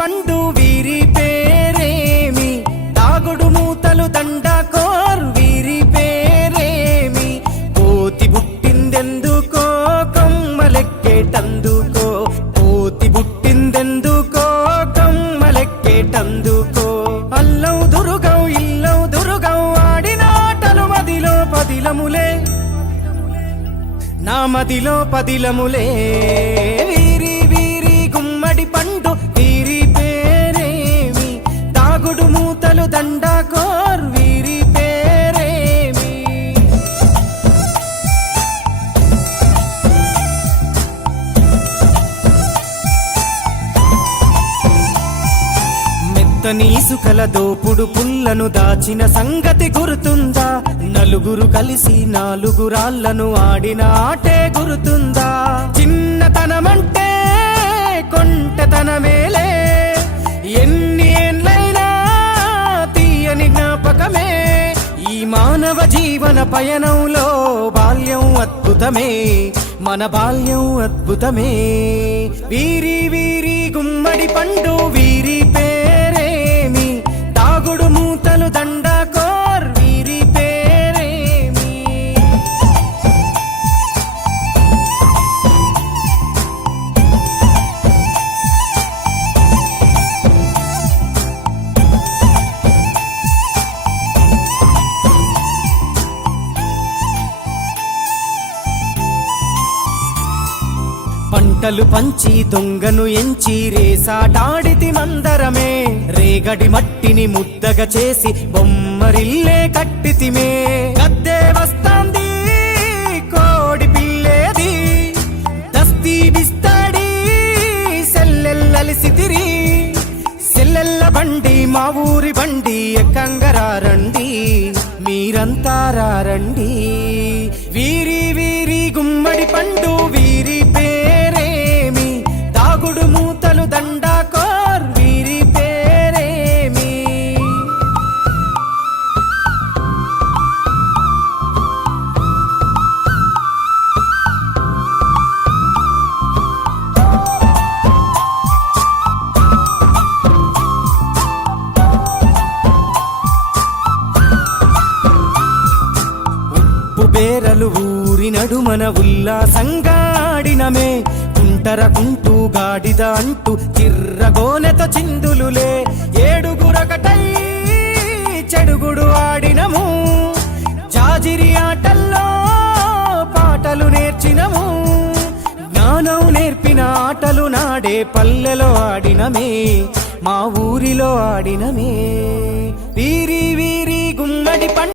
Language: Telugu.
పండు వీరి పేరేమి, తాగుడు మూతలు దండకోర్ వీరి పేరేమి, కోతి బుట్టిందెందుకో కొమ్మలెక్కేటందుకో, కోతి బుట్టిందెందుకో కొమ్మలెక్కేటందుకో, అల్లౌ దురుగౌ ఇల్లౌ దురుగౌ ఆడిన ఆటలు మదిలో పదిలములే, నా మదిలో పదిలములే, వీరి వీరి గుమ్మడి పండు వీరి పేరేమి, తాగుడు మూతలు దండకోర్ వీరి పేరేమి. మెత్తని ఇసుకల దోపుడు పుల్లను దాచిన సంగతి గుర్తుందా, నలుగురు కలిసి నాలుగురాళ్లను ఆడిన ఆటే గుర్తుందా, చిన్నతనమంటే కొంటెతనమేలే, ఎన్ని ఏండ్లైనా తీయని జ్ఞాపకమే, ఈ మానవ జీవన పయనంలో బాల్యం అద్భుతమే, మన బాల్యం అద్భుతమే, వీరి వీరి గుమ్మడి పండు వీరి పేరేమి, తాగుడు మూతలు దండకోర్ వీరి పేరేమి. పంటలు పంచి దొంగను ఎంచి రేసాటాడితి మందరమే, రేగడి మట్టిని ముద్దగా చేసి బొమ్మరిల్లే కట్టితిమే, గద్దే వస్తాంది కోడి పిల్లేది, దస్తీ బిస్తాడి సెల్లెల్లలిసితిరి, సెల్లెల్ల బండి మా ఊరి బండి ఎక్కంగరారండి, మీరంతా రారండి, వీరి వీరి గుమ్మడి పండు వీరి పేరేమి, తాగుడు మూతలు దండకోర్ వీరి పేరేమి. ఉప్పు బేరలు ఊరి నడుమన ఉల్లాసంగా ఆడినమే, కుంటరకుంటూ గాడిద అంటూ చిర్రగోనెతో చిందులులే, ఏడుగురకటై చెడుగుడు ఆడినము, జాజిరి ఆటల్లో పాటలు నేర్చినము, జ్ఞానం నేర్పిన ఆటలు నాడే పల్లెలో ఆడినమే, మా ఊరిలో ఆడినమే, వీరి వీరి గుమ్మడి పండు